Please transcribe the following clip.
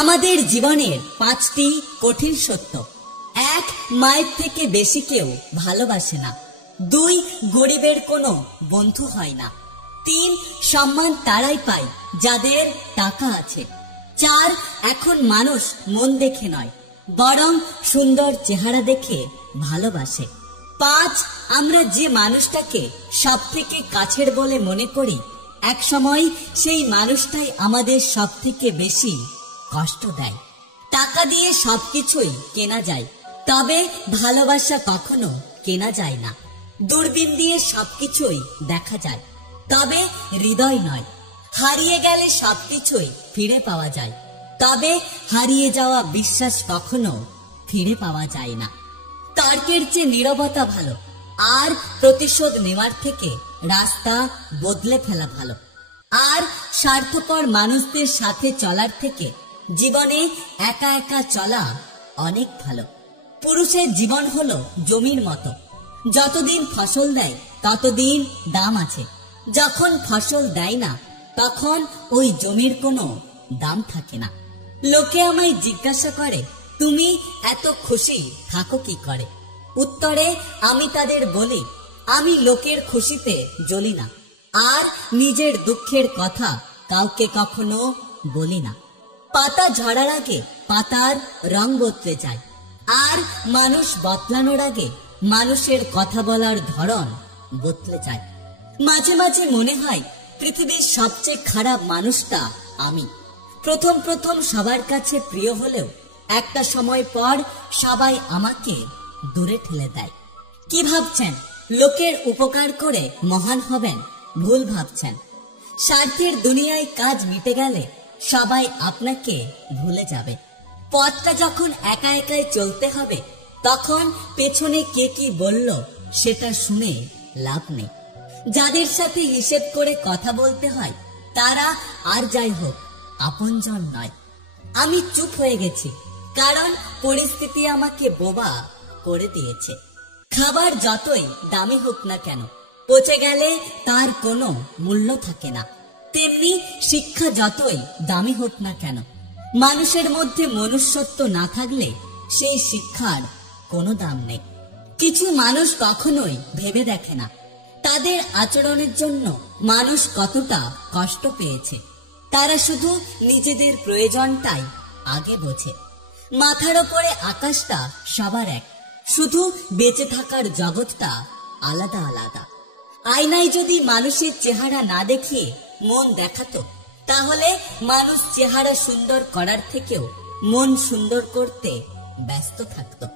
আমাদের জীবনের 5টি কঠিন সত্য। 1, মায়ের থেকে বেশি কেউ ভালোবাসে না। 2, গরিবের কোনো বন্ধু হয় না। 3, সম্মান তারাই পায় যাদের টাকা আছে। 4, এখন মানুষ মন দেখে নয়, বরং সুন্দর চেহারা দেখে ভালোবাসে। 5, আমরা যে মানুষটাকে সব থেকে কাছের বলে মনে করি, এক সময় সেই মানুষটাই আমাদের সব থেকে বেশি কষ্ট দেয়। টাকা দিয়ে সবকিছুই কেনা যায়, তবে ভালোবাসা কখনো কেনা যায় না। দূরবীন দিয়ে সবকিছুই দেখা যায়, তবে হৃদয় নয়। হারিয়ে গেলে সবকিছুই ফিরে পাওয়া যায়, তবে হারিয়ে যাওয়া বিশ্বাস কখনো ফিরে পাওয়া যায় না। তর্কের চেয়ে নীরবতা ভালো, আর প্রতিশোধ নেওয়ার থেকে রাস্তা বদলে ফেলা ভালো। আর স্বার্থপর মানুষদের সাথে চলার থেকে জীবনে একা একা চলা অনেক ভালো। পুরুষের জীবন হলো জমির মতো, যতদিন ফসল দেয় ততদিন দাম আছে। যখন ফসল দেয় না, তখন ওই জমির কোনো দাম থাকে না। লোকে আমায় জিজ্ঞাসা করে, তুমি এত খুশি থাকো কি করে? উত্তরে আমি তাদের বলি, আমি লোকের খুশিতে জ্বলি না, আর নিজের দুঃখের কথা কাউকে কখনো বলি না। পাতা ঝরার আগে পাতার রং বদলে যায়, আর মানুষ বদলানোর আগে মানুষের কথা বলার ধরন বদলে যায়। মাঝে মাঝে মনে হয় পৃথিবীর সবচেয়ে খারাপ মানুষটা আমি। প্রথম সবার কাছে প্রিয় হলেও একটা সময় পর সবাই আমাকে দূরে ঠেলে দেয়। কি ভাবছেন লোকের উপকার করে মহান হবেন? ভুল ভাবছেন। স্বার্থের দুনিয়ায় কাজ মিটে গেলে সবাই আপনাকে ভুলে যাবে। পথটা যখন একা একাই চলতে হবে, তখন পেছনে কে কি বলল সেটা শুনে লাভ নেই। যাদের সাথে হিসেব করে কথা বলতে হয়, তারা আর যাই হোক আপনজন নয়। আমি চুপ হয়ে গেছি, কারণ পরিস্থিতি আমাকে বোবা করে দিয়েছে। খাবার যতই দামি হোক না কেন, পচে গেলে তার কোনো মূল্য থাকে না। তেমনি শিক্ষা যতই দামি হোক না কেন, মানুষের মধ্যে মনুষ্যত্ব না থাকলে সেই শিক্ষার কোনো দাম নেই। কিছু মানুষ কখনোই ভেবে দেখে না তাদের আচরণের জন্য মানুষ কতটা কষ্ট পেয়েছে। তারা শুধু নিজেদের প্রয়োজনটাই আগে বোঝে। মাথার ওপরে আকাশটা সবার এক, শুধু বেঁচে থাকার জগৎটা আলাদা আলাদা। আয়নায় যদি মানুষের চেহারা না দেখিয়ে মন দেখাতো, তাহলে মানুষ চেহারা সুন্দর করার থেকেও মন সুন্দর করতে ব্যস্ত থাকতো।